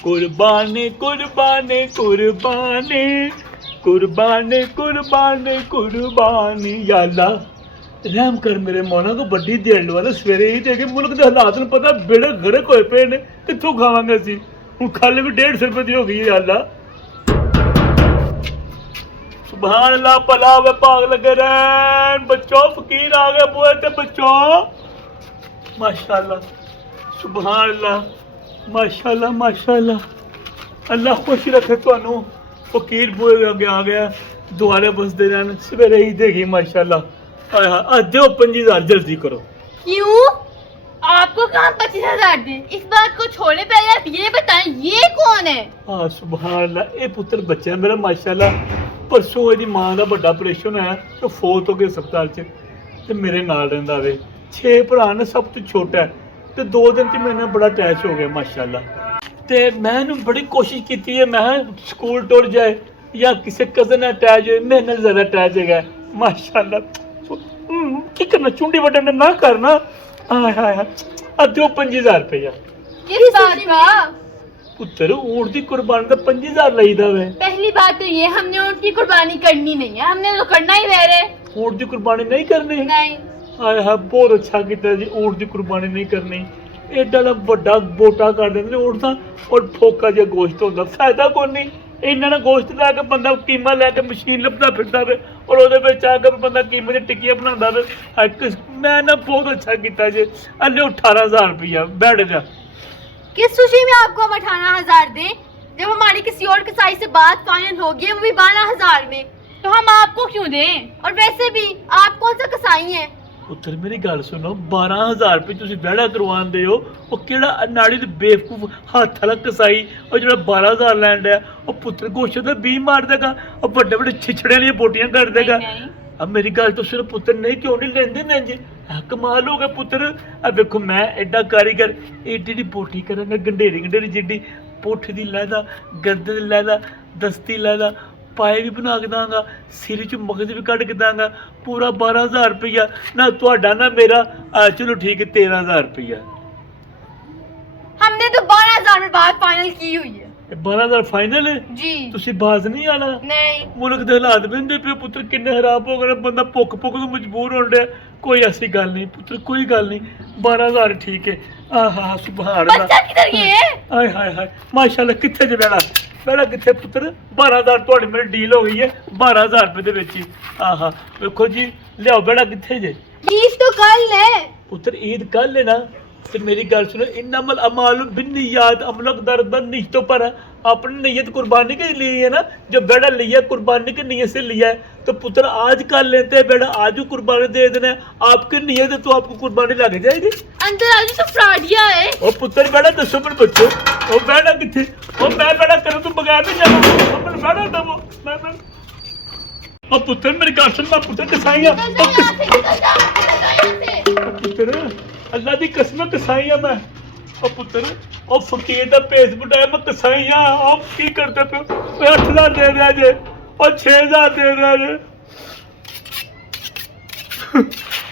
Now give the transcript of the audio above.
कुर्बानी कुर्बानी कुर्बानी कुर्बानी कुर्बानी कुर्बानी या अल्लाह रहम कर मेरे मौला को बड़ी देर वाला सवेरे ही देखे मुल्क के हालात में पता बेड़े गड़क होए पे ने कित्थों खावांगे असीं हुण खाली भी 150 रुपए दी हो गई है या अल्लाह सुभान अल्लाह भला वे भाग लगे रहन बच्चों फकीर आ गए बुए ते बच्चों माशाअल्लाह सुभान अल्लाह माशाअल्लाह माशाअल्लाह अल्लाह खुश रखे तुहानू फकीर बुए अगे आ गया दुआरे बसदे रहन सवेरे ही देगी माशाअल्लाह हाय हाय आज दो 5000 जल्दी करो क्यों? आपको कहाँ 25,000 दे? इस बात को छोड़े पहले आप ये बताएं ये कौन है? हाँ सुभान अल्लाह ये पुत्र बच्चा मेरा माशाअल्लाह परसों ਇਹਦੀ ਮਾਂ ਦਾ ਵੱਡਾ ਆਪਰੇਸ਼ਨ ਹੋਇਆ ਤੇ ਫੋਤ ਹੋ ਗਏ ਹਸਪਤਾਲ 'ਚ ਤੇ ਮੇਰੇ ਨਾਲ ਰਹਿੰਦਾ ਵੇ 6 ਭਰਾ ਨੇ ਸਭ ਤੋਂ ਛੋਟਾ ਤੇ 2 ਦਿਨ 'ਚ ਮੇਰੇ ਨਾਲ ਬੜਾ ਅਟੈਚ ਹੋ ਗਿਆ ਮਾਸ਼ਾਅੱਲਾ ਤੇ ਮੈਂ ਇਹਨੂੰ ਬੜੀ ਕੋਸ਼ਿਸ਼ ਕੀਤੀ ਹੈ ਮੈਂ ਸਕੂਲ ਟੁਰ ਜਾਏ ਜਾਂ ਕਿਸੇ ਕਜ਼ਨ ਨਾਲ ਅਟੈਚ ਹੋਏ ਮੇਰੇ ਨਾਲ ਜ਼ਿਆਦਾ ਅਟੈਚ ਹੈਗਾ ਮਾਸ਼ਾਅੱਲਾ ਕੀ ਕਰਨਾ ਚੁੰਡੀ ਵੱਢਣ ਨਾ ਕਰਨਾ ਹਾਏ ਹਾਏ ਆ ਦਿਓ 5000 ਰੁਪਇਆ किस बात का? पुत्र ऊँट की कुर्बानी का 5000 लईदा वे पहली बात तो ये हमने ऊँट की कुर्बानी करनी नहीं है हमने तो करना ही रह रहे ऊँट की कुर्बानी नहीं करनी नहीं हाय हाय बहुत अच्छा किया जी ऊँट की कुर्बानी नहीं करनी एडा ना बड़ा बोटा कर देंगे ऊँट का और फोका जिहा गोश्त होंदा फायदा कोई नहीं इन्ना ना गोश्त लैके बंदा कीमा लैके मशीन लभदा फिरदा वे और ओहदे विच आके बंदा कीमे दी टिक्कियां बनांदा वे मैं ना बहुत अच्छा किया जी अल्ले 18000 रुपया बैठ जा किस खुशी में आपको हम 18,000 दें जब हमारी किसी और कसाई से बात फाइनल होगी वो भी 12,000 में तो हम आपको क्यों दें और वैसे भी आप कौन सा कसाई हैं पुत्र मेरी गल सुनो 12000 रुपये तुसीं बहड़ा करवांदे हो वो केड़ा नाड़ी दे बेवकूफ हत्थ वाला कसाई और जेड़ा 12000 लैंड है वो पुत्र गोशे दा 20 मार देगा और बड़े बड़े छिछड़े वाली बोटियां कर देगा अब मेरी गल तो सिर्फ पुत्र नहीं क्यों नहीं लेंदे ने जी कमाल हो गया पुत्र अब देखो मैं एडा कारीगर एडी डी बोटी करांगा गंडेरी गंडेरी जिड्डी पोठी दी लैदा गर्दन दी लैदा दस्ती लैदा पाए भी बना के दांगा सिर च मगज भी कट के दांगा पूरा 12000 रुपया ना तुहाडा ना मेरा चलो ठीक है 13000 रुपया हमने तो 12,000 में बात फाइनल की हुई है 12000 फाइनल है जी तुसी बाज नहीं आना नहीं मुल्क दे हालात बिंदे पे पुत्र किन्ने खराब हो गए बंदा भुख भुख तो मजबूर होने डे कोई ऐसी गल नहीं पुत्र कोई गल नहीं 12000 ठीक है आहा सुभान अल्लाह बच्चा किधर गया है हाय हाय हाय माशाल्लाह किथे जे बेड़ा बेड़ा किथे पुत्र 12000 ਤੁਹਾਡੀ ਮੇਰੀ ਡੀਲ ਹੋ ਗਈ ਹੈ 12000 ਰੁਪਏ ਦੇ ਵਿੱਚ ਹੀ ਆਹਾ ਵੇਖੋ ਜੀ ਲਿਆਓ बेड़ा किथे जे ईद तो कल है पुत्र ईद कल है ना तो मेरी गल सुनो इन्नमल अमालु बिन्नियात अमलक दरबन नियतों पर है अपनी नीयत कुर्बानी के लिए है ना जो बेड़ा लिया कुर्बानी की नीयत से लिया है तो पुत्र आज कर लेते हैं बेड़ा आज ही कुर्बानी दे देना है आपकी नीयत है तो आपको कुर्बानी लग जाएगी अंदर आज तो फ्रॉडिया है ओ पुत्र बेड़ा दसो मेरे बच्चों ओ बेड़ा किथे ओ मैं बेड़ा करूं तो बगैर नहीं जाऊं ओ मेरे बेड़ा दबो मैं ओ पुत्र मेरी गल सुन मैं पुत्र कसाईया पुत्र अल्लाह दी कसम कसाई है मैं ओ पुत्र ओ फकीर दा भेस बुटाया मैं कसाई हां आप की करते पे 8000 दे रहा जे और 6000 दे रहा जे